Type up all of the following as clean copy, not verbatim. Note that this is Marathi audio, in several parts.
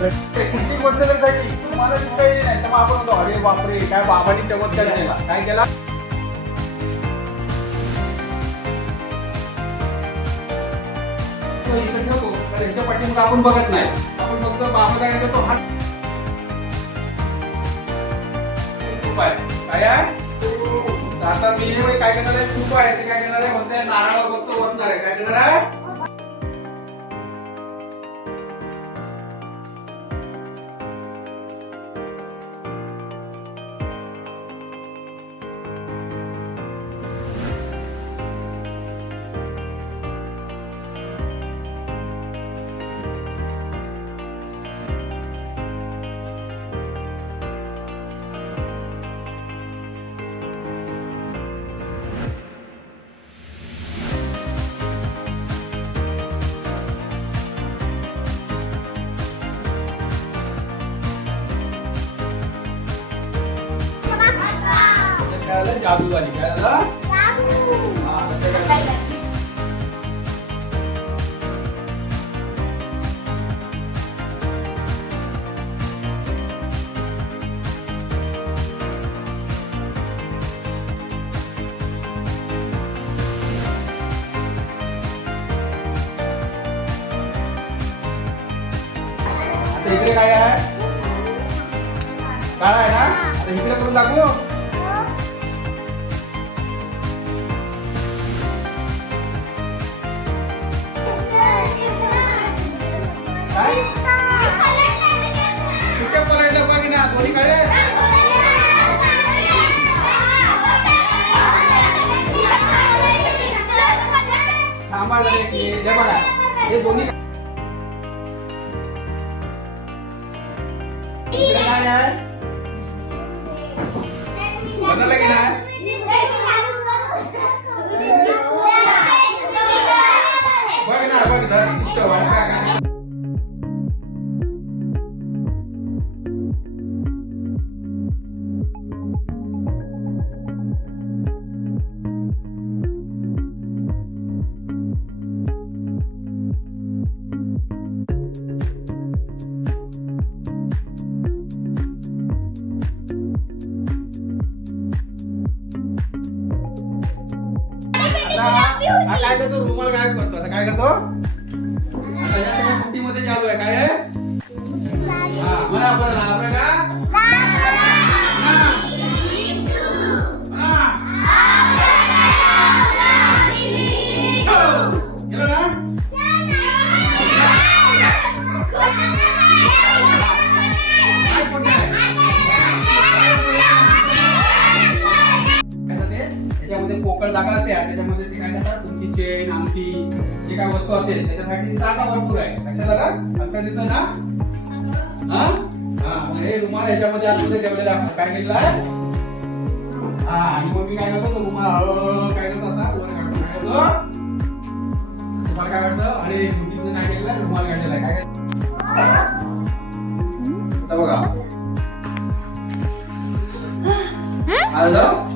कुठली गोष्ट जर घडली तुम्हाला काही नाही तर मग आपण म्हणतो अरे बापरे काय बाबांनी चमत्कार केला. काय केला? तो इकडे ठेवतो तर ह्याच्या पाठीमागे आपण बघत नाही. आपण फक्त बाबा काय करतो हात खूप आहे. काय आहे? आता मी काय करणार आहे? खूप आहे ते काय करणार आहे? म्हणते नारळावर फक्त ओतणार आहे. काय करणार आहे? जादू झाली. काय झालं? आता इकडे काय आहे? काळा आहे ना? आता इकडे करून दाखवू. हे दोन्ही काय आहे? बदलला की नाही? बघ ना बघ ना. काय करतो? रुमाल गायब करतो. आता काय करतो? आता या सगळ्या कुटीमध्ये जादू आहे. काय आहे? हा म्हणा बरं आपलं का? गेलं ना? त्याच्यामध्ये पोकळ जागा असते. त्याच्यामध्ये ते काय करतात तुमची चेन अंगठी जे काय वस्तू असेल त्याच्यासाठी जागा भरपूर आहे. लक्षात आलं? आता दिसत ना? हा हे रुमाल ह्याच्यामध्ये आतमध्ये ठेवलेला आपण काय केलेलं आहे. हा आणि मग मी काय करतो तो रुमाल हळूहळू काय करतो असा वर काढतो. काय करतो तुम्हाला काय वाटतं? अरे मुलीने काय केलेलं रुमाल काढलेला आहे. काय बघा आलं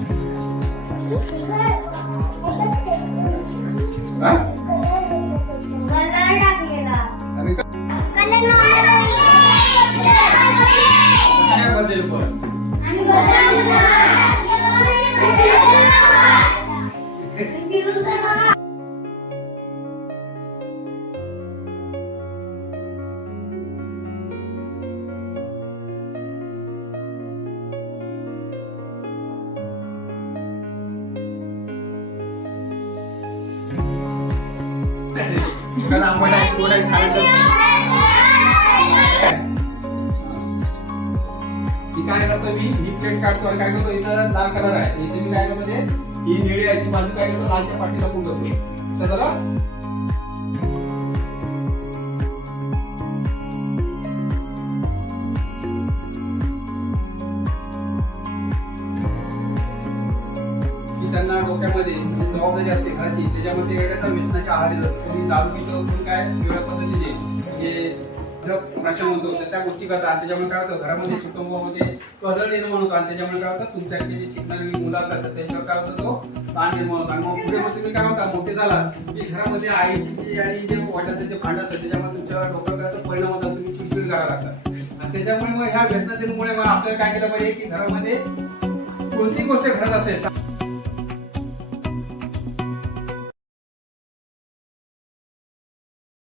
काय करतो मी ही प्लेट काढतो आणि काय करतो इथं लाल कलर आहे इथे मी काय करतो ते ही निळी आहे ती बाजू काय करतो लालच्या पाठीला लपून करतो. चला त्यांना डोक्यामध्ये जबाबदारी असते घराची त्याच्यामध्ये काय करतात व्यसनाच्या आहारी जातात. तुम्ही दारू पितो काय वेगळ्या पद्धतीने म्हणजे प्रश्न म्हणतो त्या गोष्टी करतात. त्याच्यामुळे काय होतं घरामध्ये कुटुंबामध्ये कलर निर्माण होतो आणि त्याच्यामुळे काय होतं तुमच्याकडे जे शिकणारी मुलं असतात त्यांच्यावर काय होतं तो ताण निर्माण होतो. आणि मग पुढे मग तुम्ही काय होता मोठे झाला की घरामध्ये आईची जी आणि जे वडिलांचे जे भांडं असतात त्याच्यामध्ये तुमच्या डोक्यावर काय परिणाम होतात. तुम्ही चिडचिड करावे लागतात. आणि त्याच्यामुळे मग ह्या व्यसनाधीनमुळे मग आपल्याला काय केलं पाहिजे की घरामध्ये कोणती गोष्ट घडत असेल